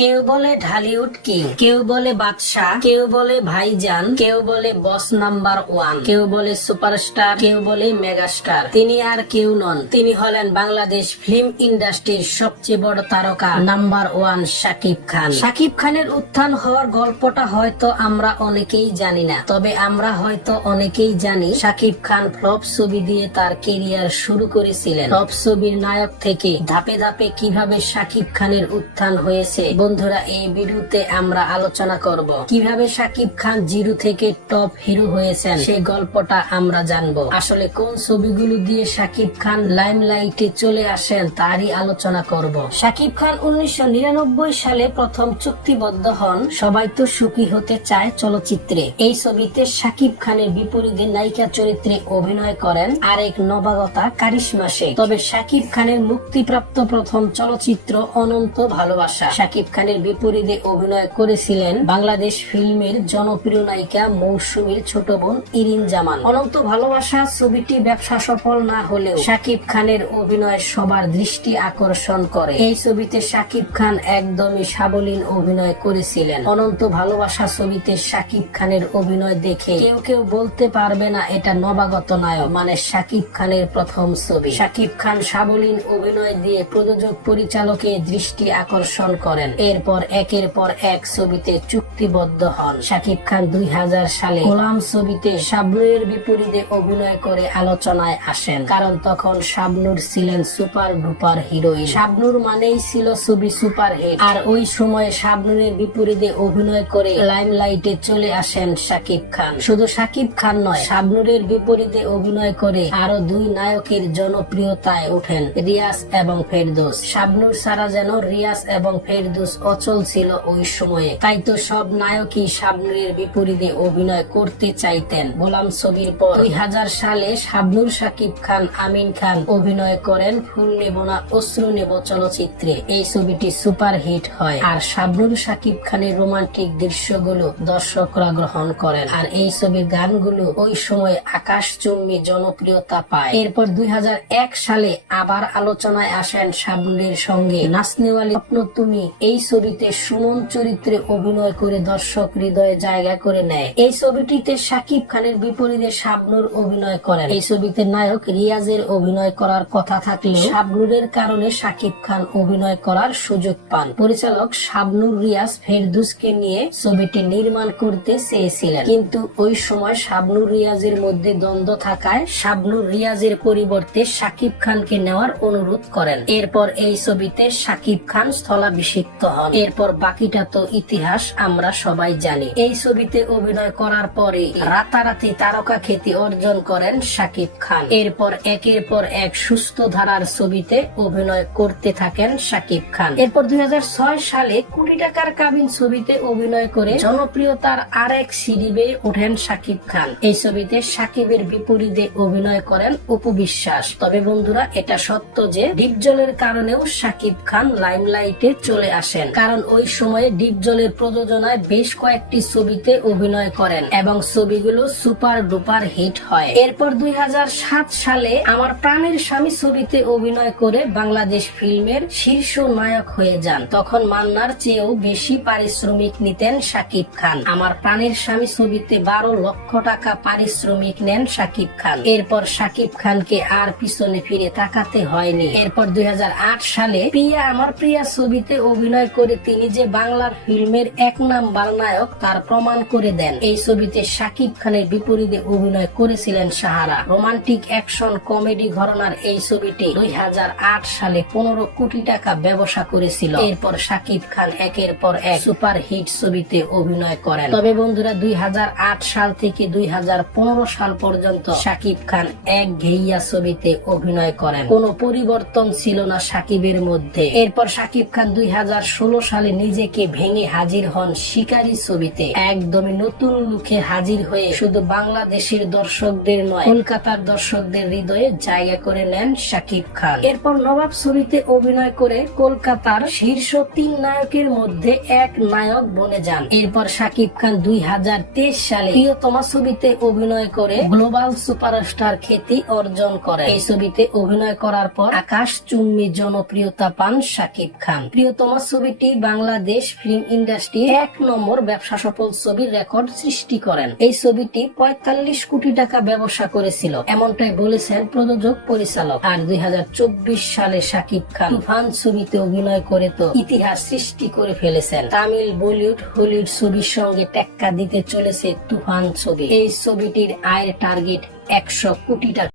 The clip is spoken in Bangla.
কেউ বলে ঢালিউড কিং, কেউ বলে বাদশাহ, কেউ বলে ভাইজান, কেউ বলে বস নাম্বার ওয়ান, কেউ বলে সুপারস্টার, কেউ বলে মেগাস্টার। তিনি আর কেউ নন, তিনি হলেন বাংলাদেশ ফিল্ম ইন্ডাস্ট্রির সবচেয়ে বড় তারকা নাম্বার ওয়ান শাকিব খান। শাকিব খানের উত্থান হওয়ার গল্পটা হয়তো আমরা অনেকেই জানি না, তবে আমরা হয়তো অনেকেই জানি শাকিব খান ফ্লপ ছবি দিয়ে তার কেরিয়ার শুরু করেছিলেন। ফ্লপ ছবির নায়ক থেকে ধাপে ধাপে কিভাবে শাকিব খানের উত্থান হয়েছে বন্ধুরা, এই ভিডিওতে আমরা আলোচনা করব। কিভাবে শাকিব খান জিরো থেকে টপ হিরো হয়েছেন সেই গল্পটা আমরা জানবো। আসলে কোন ছবিগুলো দিয়ে শাকিব খান লাইমলাইটে চলে আসেন তারই আলোচনা করব। শাকিব খান 1999 সালে প্রথম চুক্তিবদ্ধ হন সবাই তো সুখী হতে চায় চলচ্চিত্রে। এই ছবিতে শাকিব খানের বিপরীতে নায়িকা চরিত্রে অভিনয় করেন আরেক নবাগতা কারিশমা শেখ। তবে শাকিব খানের মুক্তিপ্রাপ্ত প্রথম চলচ্চিত্র অনন্ত ভালোবাসা। শাকিব খানের বিপরীতে অভিনয় করেছিলেন বাংলাদেশ ফিল্মের জনপ্রিয় নায়িকা মৌসুমীর ছোট বোন ইরিন জামান। অনন্ত ভালোবাসা ছবিটি ব্যবসা সফল না হলেও শাকিব খানের অভিনয় সবার দৃষ্টি আকর্ষণ করে। এই ছবিতে শাকিব খান একদমই সাবলীল অভিনয় করেছিলেন। অনন্ত ভালোবাসা ছবিতে শাকিব খানের অভিনয় দেখে কেউ কেউ বলতে পারবে না এটা নবাগত নায়ক, মানে শাকিব খানের প্রথম ছবি। শাকিব খান সাবলীল অভিনয় দিয়ে প্রযোজক পরিচালকের দৃষ্টি আকর্ষণ করেন। এরপর একের পর এক ছবিতে চুক্তিবদ্ধ হন। শাকিব খান 2000 সালে গোলাম ছবিতে শাবনূরের বিপরীতে অভিনয় করে আলোচনায় আসেন, কারণ তখন শাবনূর ছিলেন সুপার ডুপার হিরোইন। শাবনূর মানেই ছিল ছবি সুপার হিট, আর ওই সময়ে শাবনূরের বিপরীতে অভিনয় করে লাইমলাইটে চলে আসেন শাকিব খান। শুধু শাকিব খান নয়, শাবনূরের বিপরীতে অভিনয় করে আরো দুই নায়কের জনপ্রিয়তায় ওঠেন, রিয়াজ এবং ফেরদৌস। শাবনূর ছাড়া যেন রিয়াজ এবং ফেরদৌস অচল ছিল ওই সময়ে, তাই তো সব নায়কই শাবনূরের বিপরীতে অভিনয় করতে চাইতেন। গোলাম ছবির পর 2000 সালে শাবনূর, শাকিব খান, আমিন খান অভিনয় করেন ফুল নেব না অশ্রু নেব চলচ্চিত্রে। এই ছবিটি সুপার হিট হয়, আর শাবনূর শাকিব খানের রোমান্টিক দৃশ্যগুলো দর্শকরা গ্রহণ করেন, আর এই ছবির গানগুলো ওই সময় আকাশচুম্বী জনপ্রিয়তা পায়। এরপর 2001 সালে আবার আলোচনায় আসেন শাবনূরের সঙ্গে নাচনেওয়ালি স্বপ্ন তুমি। এই ছবিতে সুমন চরিত্রে অভিনয় করে দর্শক হৃদয়ে জায়গা করে নেয়। এই ছবিটিতে শাকিব খানের বিপরীতে শাবনূর অভিনয় করেন। এই ছবিতে নায়ক রিয়াজের অভিনয় করার কথা থাকলেও শাবনূরের কারণে শাকিব খান অভিনয় করার সুযোগ পান। পরিচালক শাবনূর রিয়াজ ফেরদৌসকে নিয়ে ছবিটি নির্মাণ করতে চেয়েছিলেন, কিন্তু ওই সময় শাবনূর রিয়াজের মধ্যে দ্বন্দ্ব থাকায় শাবনূর রিয়াজের পরিবর্তে শাকিব খানকে নেওয়ার অনুরোধ করেন। এরপর এই ছবিতে শাকিব খান স্থলাভিষিক্ত হন। এরপর বাকিটা তো ইতিহাস, আমরা সবাই জানি। এই ছবিতে অভিনয় করার পরে রাতারাতি তারকা খ্যাতি অর্জন করেন শাকিব খান। এরপর একের পর এক সুস্থ ধারার ছবিতে অভিনয় করতে থাকেন শাকিব খান। এরপর 2006 সালে কোটি টাকার কাবিন ছবিতে অভিনয় করে জনপ্রিয়তার আরেক সিঁড়ি ওঠেন শাকিব খান। এই ছবিতে শাকিবের বিপরীতে অভিনয় করেন অপু বিশ্বাস। তবে বন্ধুরা, এটা সত্য যে ডিপজলের কারণেও শাকিব খান লাইমলাইটে চলে আসেন, কারণ ওই সময়ে ডিপজলের প্রযোজনায় বেশ কয়েকটি ছবিতে অভিনয় করেন এবং ছবিগুলো সুপার ডুপার হিট হয়। এরপর 2007 সালে আমার প্রাণের স্বামী ছবিতে অভিনয় করে বাংলাদেশ ফিল্মের শীর্ষ নায়ক হয়ে যান। তখন মান্নার চেয়েও বেশি পারিশ্রমিক নিতেন শাকিব খান। আমার প্রাণের স্বামী ছবিতে 12 লক্ষ টাকা পারিশ্রমিক নেন শাকিব খান। এরপর শাকিব খানকে আর পিছনে ফিরে তাকাতে হয়নি। এরপর 2008 সালে প্রিয়া আমার প্রিয়া ছবিতে অভিনয় করে তিনি যে বাংলার ফিল্মের এক নাম্বার নায়ক তার প্রমাণ করে দেন। এই ছবিতে শাকিব খানের বিপরীতে অভিনয় করেছিলেন সাহারা। রোমান্টিক অ্যাকশন কমেডি ঘরানার এই ছবিটি 2008 সালে 15 কোটি টাকা ব্যবসা করেছিল। এরপর শাকিব খান একের পর এক সুপার হিট ছবিতে অভিনয় করেন। তবে বন্ধুরা, 2008 সাল থেকে 2015 সাল পর্যন্ত শাকিব খান এক ঘেইয়া ছবিতে অভিনয় করেন। কোনো পরিবর্তন ছিল না শাকিবের মধ্যে। এরপর শাকিব খান 2016 সালে নিজেকে ভেঙে হাজির হন শিকারী ছবিতে। একদমই নতুন লুকে হাজির হয়ে শুধু বাংলাদেশের দর্শকদের নয়, কলকাতার দর্শকদের হৃদয়ে জায়গা করে নেন শাকিব খান। এরপর নবাব ছবিতে অভিনয় করে কলকাতার শীর্ষ 3 নায়কের মধ্যে এক নায়ক বনে যান। এরপর শাকিব খান 2023 সালে প্রিয়তমা ছবিতে অভিনয় করে গ্লোবাল সুপারস্টার খ্যাতি অর্জন করেন। এই ছবিতে অভিনয় করার পর আকাশচুম্বী জনপ্রিয়তা পান শাকিব খান। প্রিয়তমা ছবিটি বাংলাদেশ ফিল্ম ইন্ডাস্ট্রি 1 নম্বর ব্যবসা সফল ছবির রেকর্ড সৃষ্টি করেন। এই ছবিটি 45 কোটি টাকা ব্যবসা করেছিল, এমনটাই বলেছেন প্রযোজক পরিচালক। আর 2024 সালে শাকিব খান তুফান ছবিতে অভিনয় করে তো ইতিহাস সৃষ্টি করে ফেলেছেন। তামিল, বলিউড, হলিউড ছবির সঙ্গে টেক্কা দিতে চলেছে তুফান ছবি। এই ছবিটির আয়ের টার্গেট 100 কোটি টাকা।